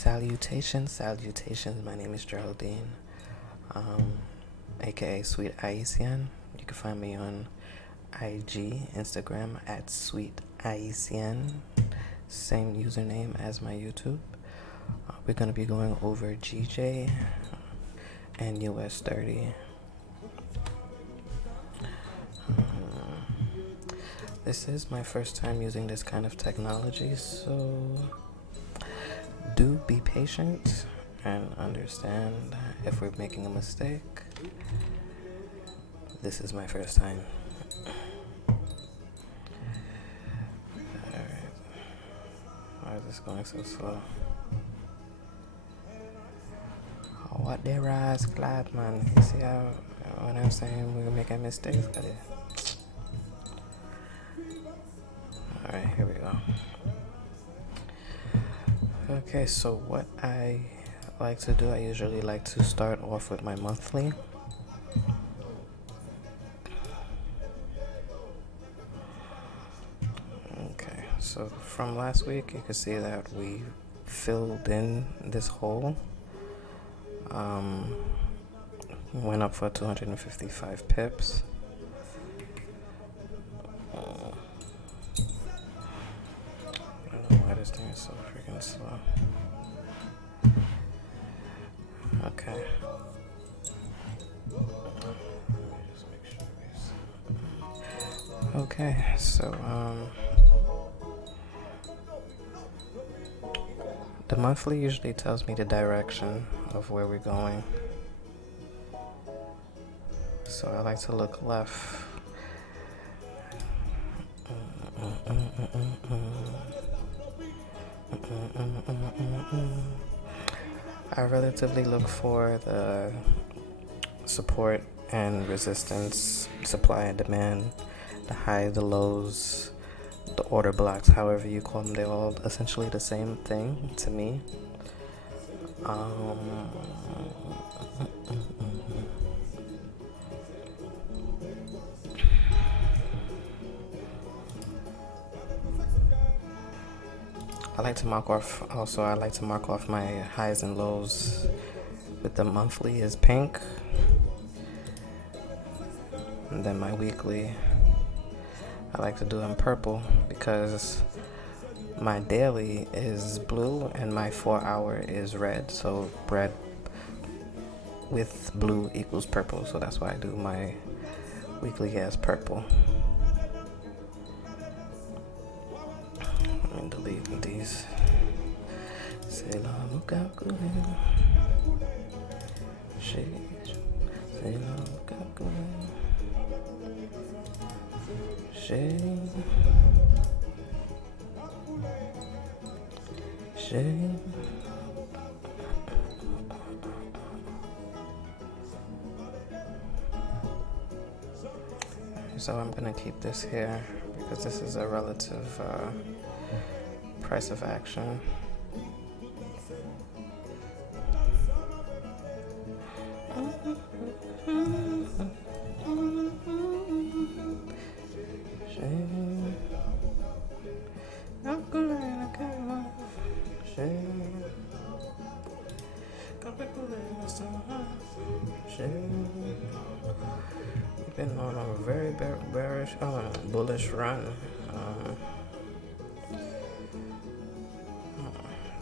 Salutations. My name is Geraldine, aka Sweet Aisian. You can find me on IG, Instagram at Sweet Aisian. Same username as my YouTube. We're going to be going over GJ and US30. This is my first time using this kind of technology, so do be patient and understand if we're making a mistake. This is my first time. Alright. Why is this going so slow? Oh, what their eyes glad, man. You see how when I'm saying we're making mistakes? Alright, here we go. Okay, so what I like to do, I usually like to start off with my monthly. Okay, so from last week, you can see that we filled in this hole. Went up for 255 pips. Why this thing is so freaking slow. Okay. Okay, so the monthly usually tells me the direction of where we're going. So I like to look left. I relatively look for the support and resistance, supply and demand, the highs, the lows, the order blocks, however you call them. They're all essentially the same thing to me. I like to mark off my highs and lows with the monthly is pink, and then my weekly I like to do in purple because my daily is blue and my 4-hour is red, so red with blue equals purple, so that's why I do my weekly as purple. Let me delete these. Say la calculé. Say la calculé. So I'm gonna keep this here because this is a relative price of action. We've been on a very bearish, bullish run.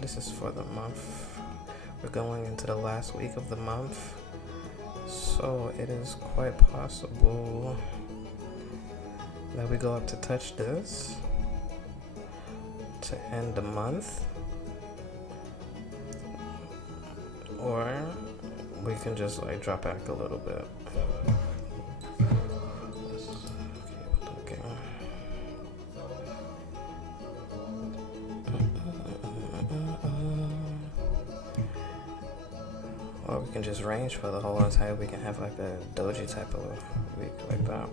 This is for the month. We're going into the last week of the month, so it is quite possible that we go up to touch this to end the month, or we can just like drop back a little bit. Or we can just range for the whole entire. We can have like a doji type of week like that.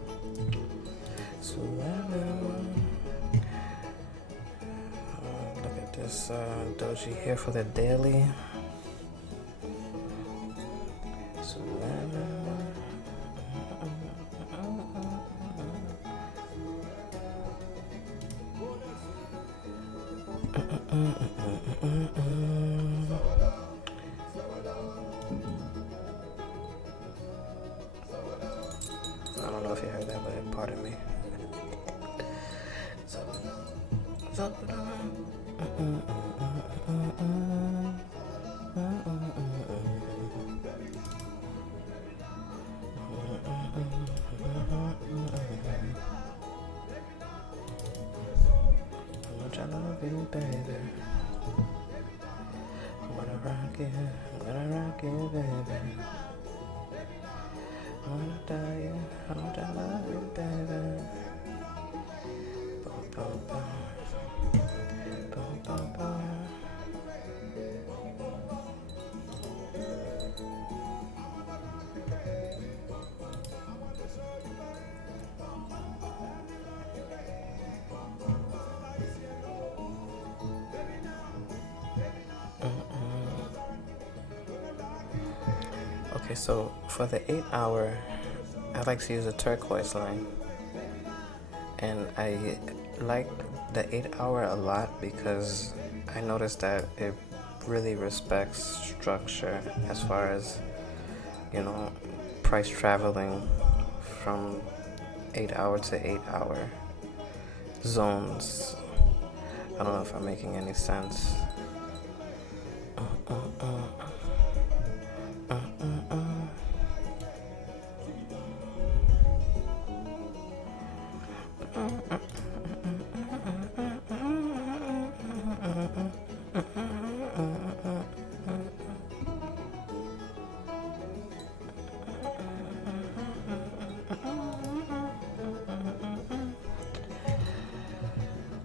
So look at this doji here for the daily. I don't know if you heard that, but pardon me. I love you, baby. I'm gonna rock it, baby. I wanna tell you how much I love you, baby. Boom, boom, boom. Boom, boom, boom. Okay, so for the 8 hour, I like to use a turquoise line, and I like the 8 hour a lot because I noticed that it really respects structure as far as, you know, price traveling from 8 hour to 8 hour zones. I don't know if I'm making any sense.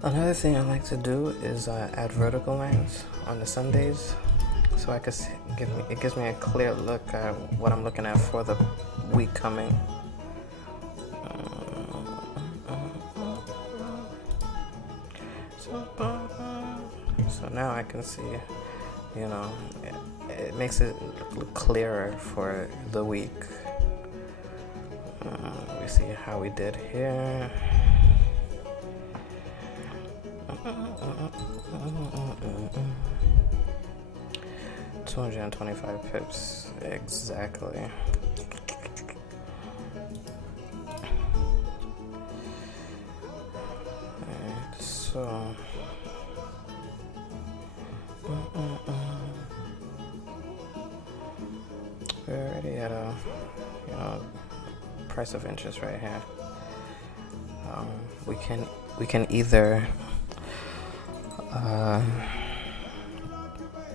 Another thing I like to do is add vertical lines on the Sundays, so I can it gives me a clear look at what I'm looking at for the week coming. So now I can see, you know, it makes it look clearer for the week. Let me see how we did here. 225 pips exactly. Alright, so we're already at a, you know, price of interest right here. We can either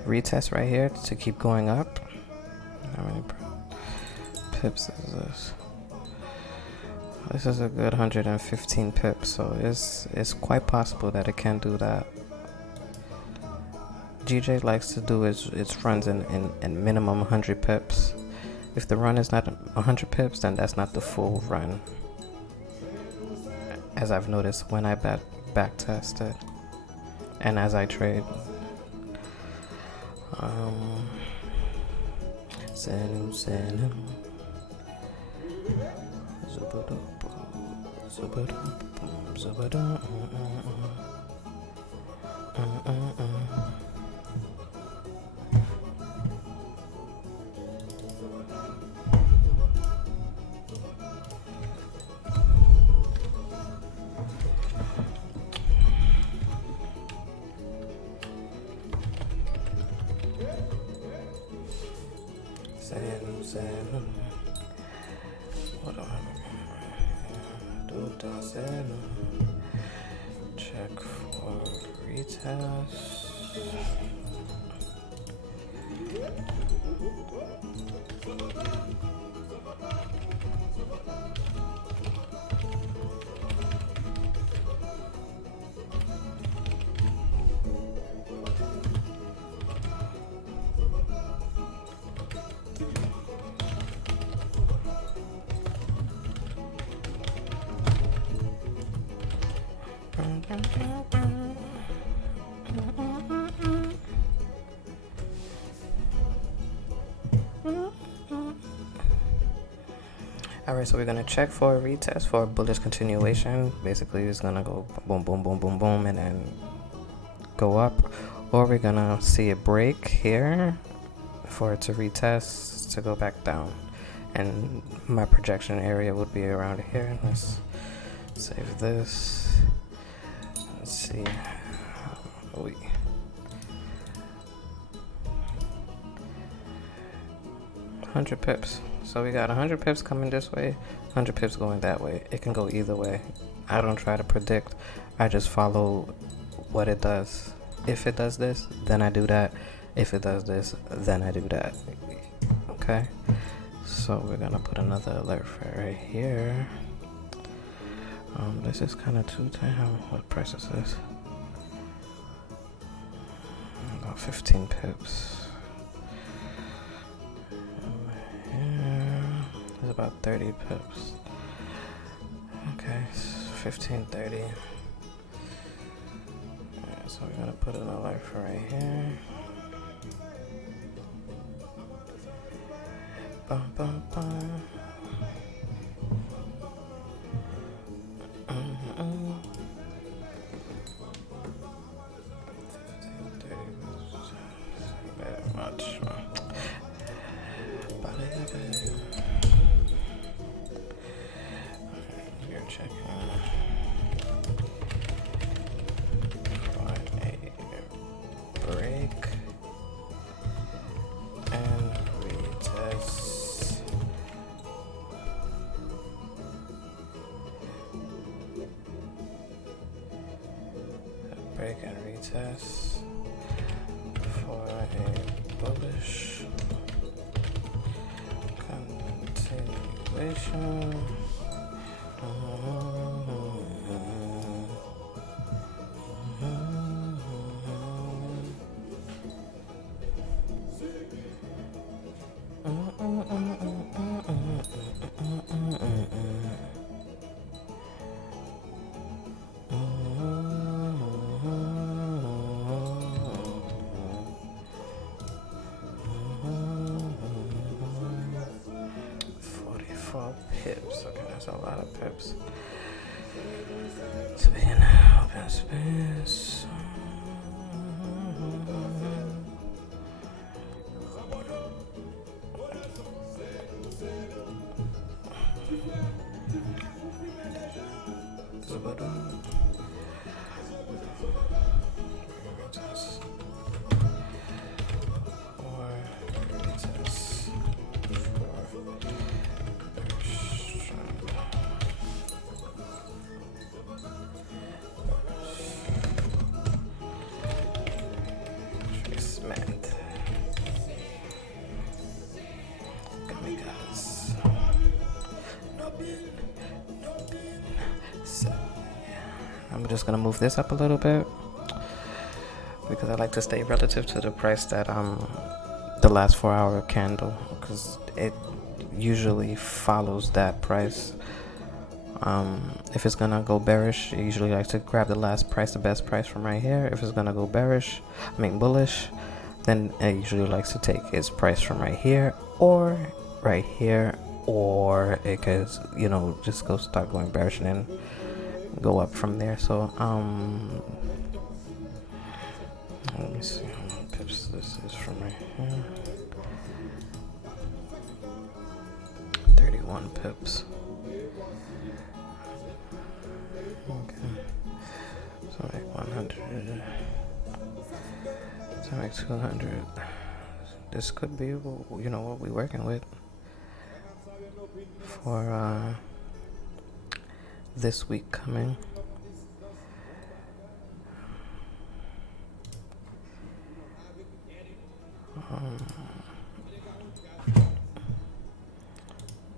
retest right here to keep going up. How many pips is this? This is a good 115 pips, so it's quite possible that it can do that. GJ likes to do its runs in minimum 100 pips. If the run is not 100 pips, then that's not the full run, as I've noticed when I back tested and as I trade. What do I do? Check for retest. Alright, so we're gonna check for a retest for a bullish continuation. Basically, it's gonna go boom, boom, boom, boom, boom, and then go up, or we're gonna see it break here for it to retest to go back down. And my projection area would be around here. Let's save this. Let's see. 100 pips. So we got 100 pips coming this way, 100 pips going that way. It can go either way. I don't try to predict. I just follow what it does. If it does this, then I do that. If it does this, then I do that. Okay. So we're gonna put another alert for right here. This is kind of too tight. What price is this? About 15 pips. It's about 30 pips. Okay, 15.30. Yeah, so we're gonna put an alert for right here. Bum, bum, bum. Break and retest for a bullish continuation. Pips. Okay, that's a lot of pips. To be in open space. I'm just gonna move this up a little bit because I like to stay relative to the price that the last 4-hour candle, because it usually follows that price. If it's gonna go bearish, it usually likes to grab the last price, the best price from right here. If it's gonna go bullish, then it usually likes to take its price from right here, or right here, or it could, just start going bearish and then go up from there. So let me see how many pips this is from right here. 31 pips. Okay, so like 100, so like 200. This could be, what we're working with for this week coming.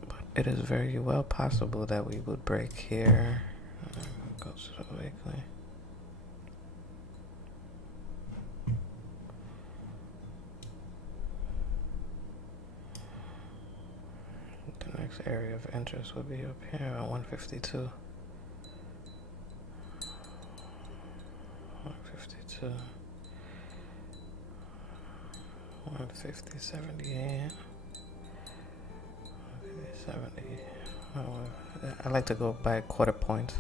But it is very well possible that we would break here. Go to the weekly. The next area of interest would be up here at 152. 152. 150, 78. 70. I like to go by quarter point.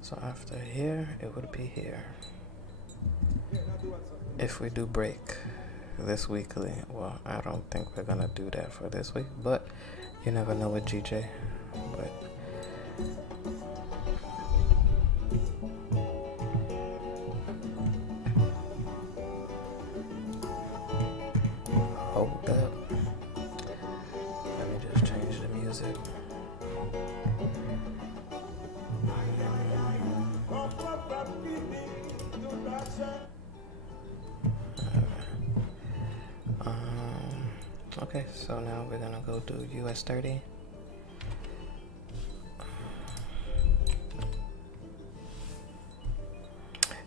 So after here, it would be here. If we do break this weekly, well, I don't think we're gonna do that for this week, but you never know with GJ. But hold up. Let me just change the music. Okay, so now we're gonna go do US30.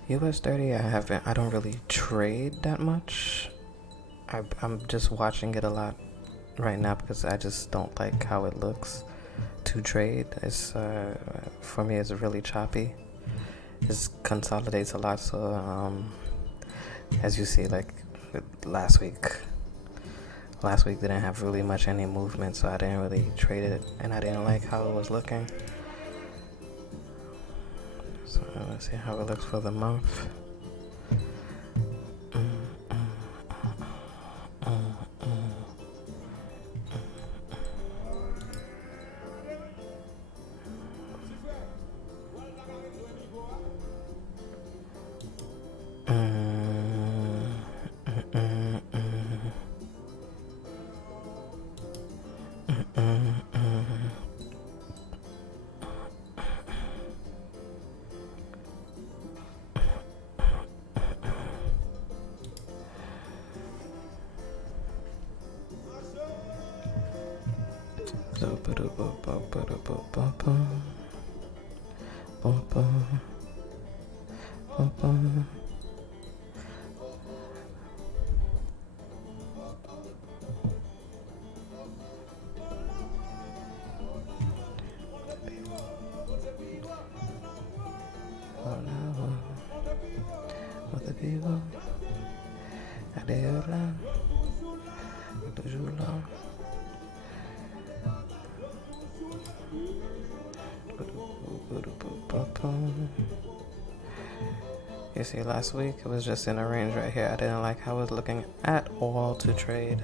US30, I don't really trade that much. I'm just watching it a lot right now because I just don't like how it looks to trade. It's for me, it's really choppy. It consolidates a lot. So as you see, like last week didn't have really much any movement, so I didn't really trade it, and I didn't like how it was looking. So let's see how it looks for the month. You see, last week it was just in a range right here. I didn't like how it was looking at all to trade.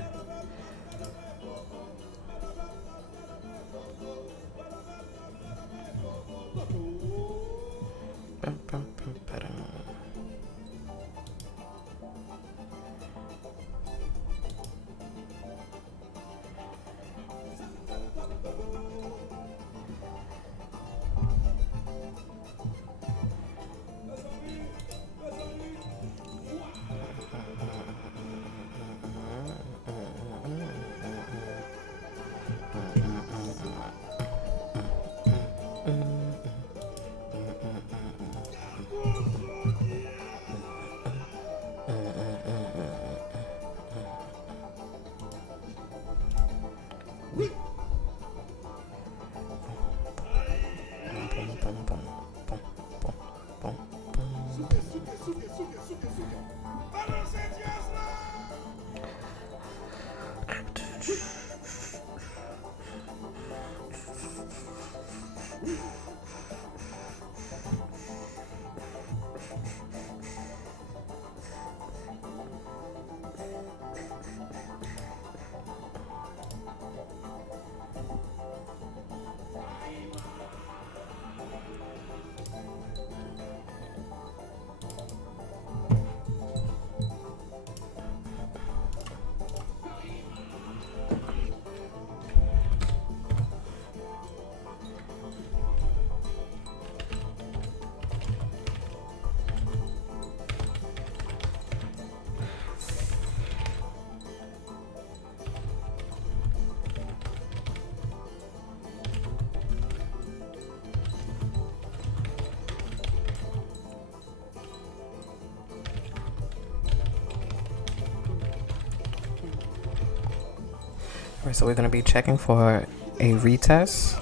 Alright, so we're going to be checking for a retest,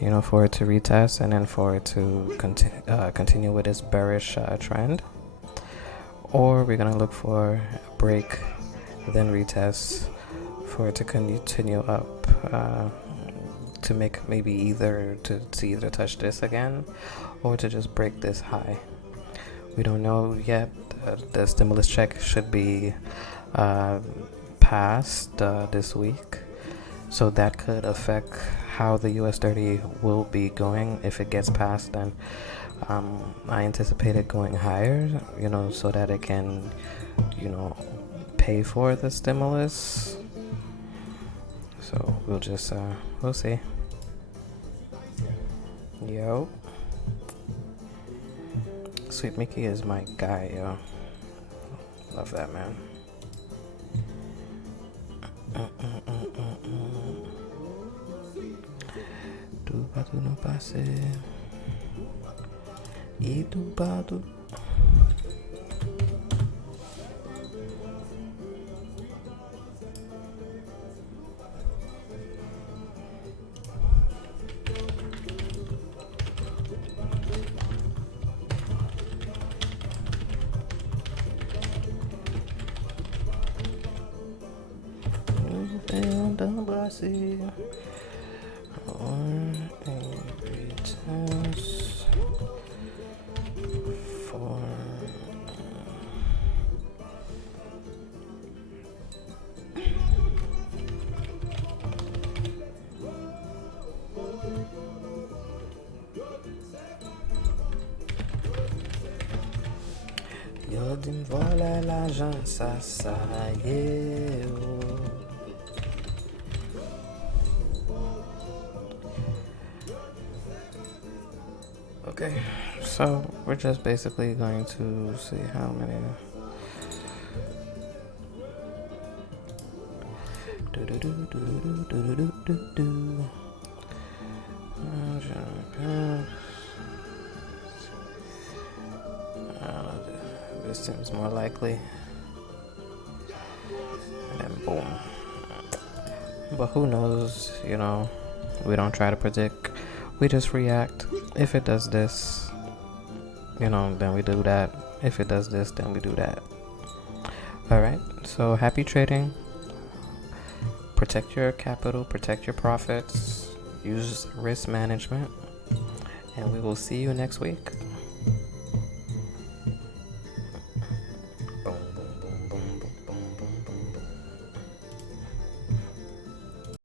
you know, for it to retest and then for it to continue with its bearish trend. Or we're going to look for a break, then retest for it to continue up, to make maybe either to either touch this again or to just break this high. We don't know yet. The stimulus check should be passed this week, so that could affect how the US30 will be going. If it gets passed, then I anticipate it going higher, you know, so that it can, you know, pay for the stimulus. So we'll just we'll see. Yo, Sweet Mickey is my guy, yo. Love that man. Tu batu no pase. E tu batu. Yo din vola l'agence ça y est. Okay, so we're just basically going to see how many. This seems more likely. And then boom. But who knows, you know, we don't try to predict. We just react. If it does this, you know, then we do that. If it does this, then we do that. Alright, so happy trading. Protect your capital, protect your profits, use risk management, and we will see you next week. Boom.